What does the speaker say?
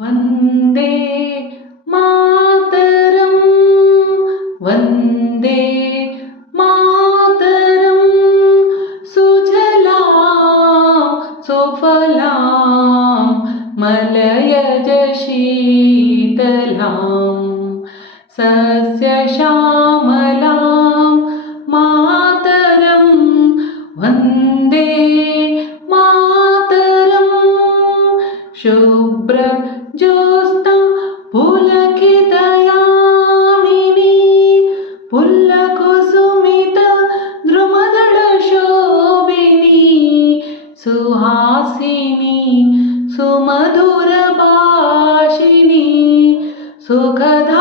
वन्दे मातरं वन्दे मातरं सुजलां सुफलां मलयज शीतलां सस्यश्यामलां मातरं वन्दे मातरं शुभ्रज्योत्स्ना पुलकितयामिनी पुल्लकुसुमित द्रुमदलशोभिनी सुहासिनी सुमधुरभाषिणी सुखद